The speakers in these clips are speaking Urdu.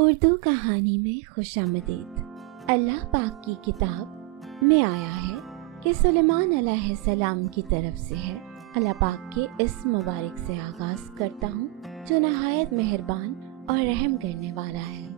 اردو کہانی میں خوشامدید۔ اللہ پاک کی کتاب میں آیا ہے کہ سلیمان علیہ السلام کی طرف سے ہے۔ اللہ پاک کے اسم مبارک سے آغاز کرتا ہوں جو نہایت مہربان اور رحم کرنے والا ہے۔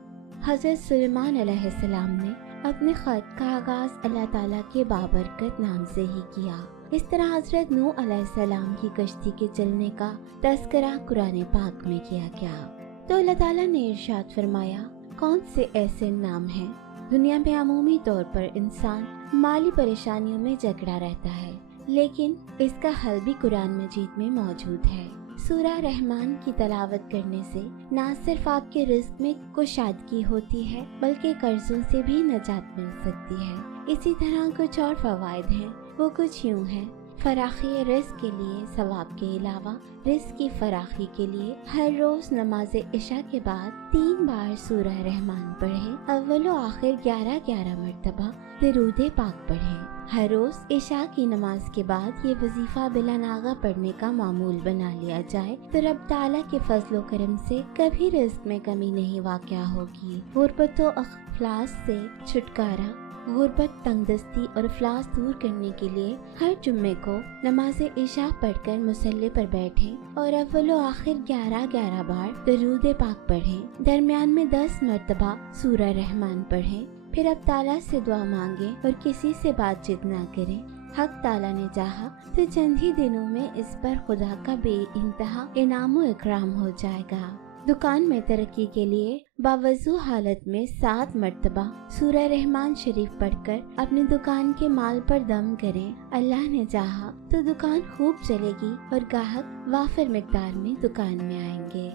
حضرت سلیمان علیہ السلام نے اپنے خط کا آغاز اللہ تعالیٰ کے بابرکت نام سے ہی کیا۔ اس طرح حضرت نوح علیہ السلام کی کشتی کے چلنے کا تذکرہ قرآن پاک میں کیا گیا۔ تو اللہ تعالیٰ نے ارشاد فرمایا، کون سے ایسے نام ہیں؟ دنیا میں عمومی طور پر انسان مالی پریشانیوں میں جکڑا رہتا ہے، لیکن اس کا حل بھی قرآن مجید میں موجود ہے۔ سورہ رحمان کی تلاوت کرنے سے نہ صرف آپ کے رزق میں کشادگی ہوتی ہے بلکہ قرضوں سے بھی نجات مل سکتی ہے۔ اسی طرح کچھ اور فوائد ہیں، وہ کچھ یوں ہیں۔ فراخی رزق کے لیے ثواب کے علاوہ رزق کی فراخی کے لیے ہر روز نماز عشاء کے بعد 3 بار سورہ رحمان پڑھیں۔ اول و آخر 11 مرتبہ درود پاک پڑھیں۔ ہر روز عشاء کی نماز کے بعد یہ وظیفہ بلا ناغہ پڑھنے کا معمول بنا لیا جائے تو رب تعالیٰ کے فضل و کرم سے کبھی رزق میں کمی نہیں واقع ہوگی۔ غربت و افلاس سے چھٹکارا، غربت، تنگ دستی اور افلاس دور کرنے کے لیے ہر جمعے کو نماز عشاء پڑھ کر مصلی پر بیٹھیں اور اول و آخر 11 بار درود پاک پڑھیں۔ درمیان میں 10 مرتبہ سورہ رحمان پڑھیں۔ پھر اب تعالیٰ سے دعا مانگیں اور کسی سے بات چیت نہ کریں۔ حق تعالیٰ نے چاہا تو چند ہی دنوں میں اس پر خدا کا بے انتہا انعام و اکرام ہو جائے گا۔ دکان میں ترقی کے لیے باوضو حالت میں 7 مرتبہ سورہ رحمان شریف پڑھ کر اپنی دکان کے مال پر دم کریں۔ اللہ نے چاہا تو دکان خوب چلے گی اور گاہک وافر مقدار میں دکان میں آئیں گے۔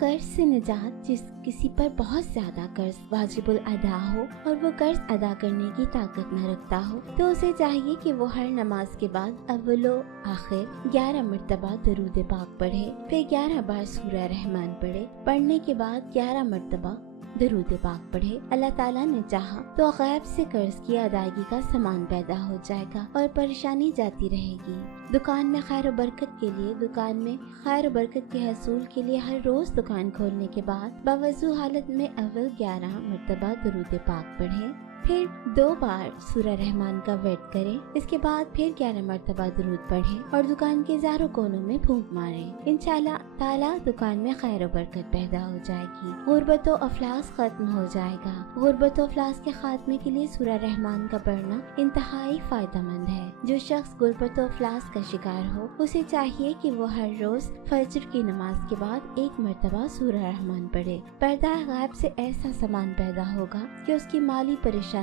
قرض سے نجات، جس کسی پر بہت زیادہ قرض واجب الادا ہو اور وہ قرض ادا کرنے کی طاقت نہ رکھتا ہو تو اسے چاہیے کہ وہ ہر نماز کے بعد اول و آخر 11 مرتبہ درود پاک پڑھے، پھر 11 بار سورہ رحمان پڑھے۔ پڑھنے کے بعد 11 مرتبہ درود پاک پڑھے۔ اللہ تعالیٰ نے چاہا تو غیب سے قرض کی ادائیگی کا سامان پیدا ہو جائے گا اور پریشانی جاتی رہے گی۔ دکان میں خیر و برکت کے لیے، دکان میں خیر و برکت کے حصول کے لیے ہر روز دکان کھولنے کے بعد باوضو حالت میں اول 11 مرتبہ درود پاک پڑھیں، پھر 2 بار سورہ رحمان کا ورد کریں۔ اس کے بعد پھر 11 مرتبہ درود پڑھیں اور دکان کے چاروں کونوں میں پھونک ماریں۔ انشاءاللہ تعالیٰ دکان میں خیر و برکت پیدا ہو جائے گی، غربت و افلاس ختم ہو جائے گا۔ غربت و افلاس کے خاتمے کے لیے سورہ رحمان کا پڑھنا انتہائی فائدہ مند ہے۔ جو شخص غربت و افلاس کا شکار ہو اسے چاہیے کہ وہ ہر روز فجر کی نماز کے بعد 1 مرتبہ سورہ رحمان پڑھے۔ پردہ غیب سے ایسا سامان پیدا ہوگا کہ اس کی مالی پریشانی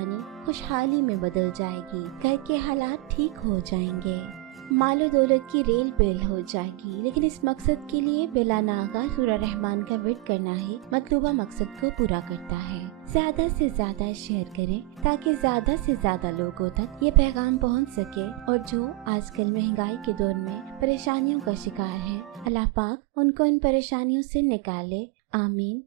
خوشحالی میں بدل جائے گی، گھر کے حالات ٹھیک ہو جائیں گے، مال و دولت کی ریل بیل ہو جائے گی۔ لیکن اس مقصد کے لیے بلا ناغہ سورہ رحمان کا ورد کرنا ہی مطلوبہ مقصد کو پورا کرتا ہے۔ زیادہ سے زیادہ شیئر کریں تاکہ زیادہ سے زیادہ لوگوں تک یہ پیغام پہنچ سکے، اور جو آج کل مہنگائی کے دور میں پریشانیوں کا شکار ہے، اللہ پاک ان کو ان پریشانیوں سے نکالے۔ آمین۔